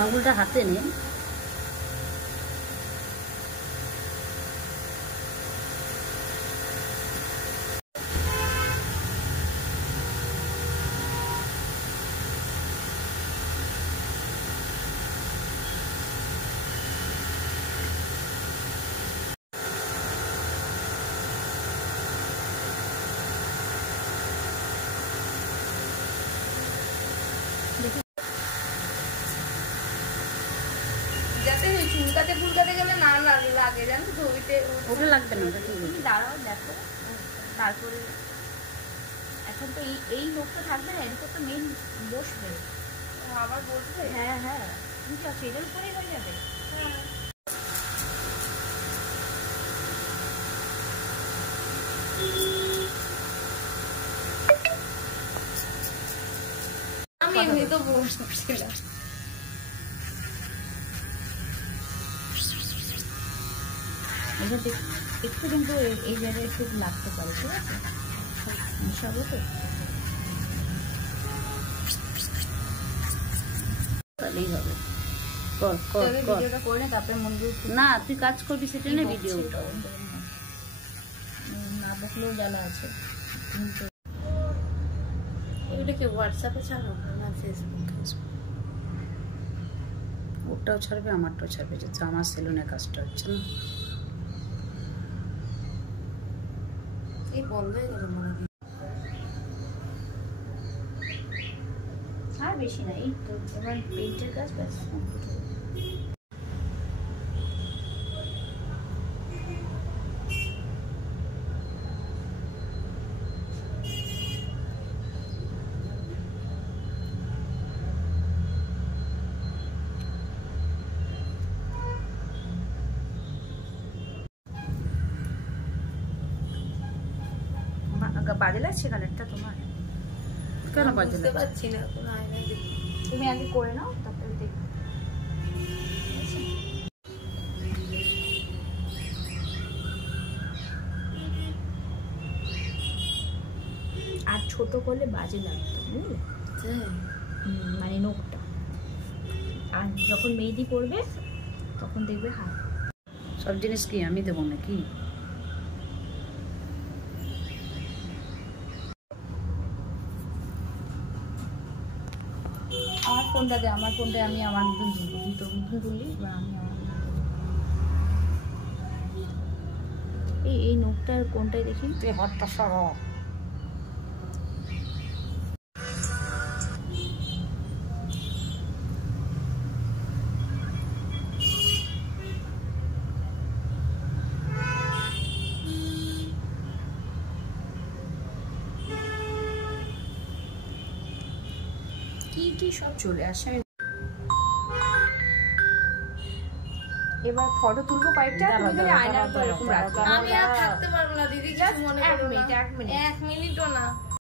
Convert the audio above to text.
আঙুলটা হাতে নে। যাতে চুলকাতে ফুলকাতে গেলে না লাগে জানো তো, ওটা লাগবে না, ওটা ঠিক আছে। দাঁড়াও দেখো, তারপরে এখন তো এই লোকটা থাকবে না, এরপর তো মেন বসবে, আবার বসবে। হ্যাঁ হ্যাঁ, ঠিক আছে, এটার উপরেই হয়ে যাবে। আমি এমনি তো বসছিলাম। একটু কিন্তু এই জায়গায় একটু লাগতে পারে, ঠিক আছে, মিশাবো তো। তাহলেই হবে। কর কর কর, ভিডিওটা করে নে, তারপরে মন দিয়ে না তুই কাজ করবি সেটা না, ভিডিও না দেখলেও জানা আছে। এগুলো কি হোয়াটসঅ্যাপে ছাড়ো না ফেসবুক? ওটাও ছাড়বে, আমারটাও ছাড়বে, যেহেতু আমার সেলুনে কাজটা হচ্ছে না। এই বন্ধ হয়ে গেল মনে হয়। আর বেশি না, এই তো এবার পেইন্টের কাজ ব্যাস কমপ্লিট হয়ে গেল। বাজে লাগছে কালারটা তোমার? কেন বাজে বুঝতে পারছি না, কোনো আয়না দেখি। তুমি আগে করে নাও, তারপরে দেখো। আর ছোট করলে বাজে লাগতো, বুঝলে? মানে নখটা। আর যখন মেহেদি পড়বে তখন দেখবে হাত। সব জিনিস কি আমি দেবো নাকি? আমার ফোনটা দে, আমার ফোনটা আমি আমার মতন তুলবো, তুই তোর মতন তুললি, এবার আমি এই নখটার কোনটাই দেখি, তুই হাতটা সরা। কি সব চলে আসে। এবার ফটো তুলবো কয়েকটা, তুমি খালি আয়নার উপর এরকম রাখো। আমি আর থাকতে পারবো না দিদি, জাস্ট 1 মিনিট, 1 মিনিটও না।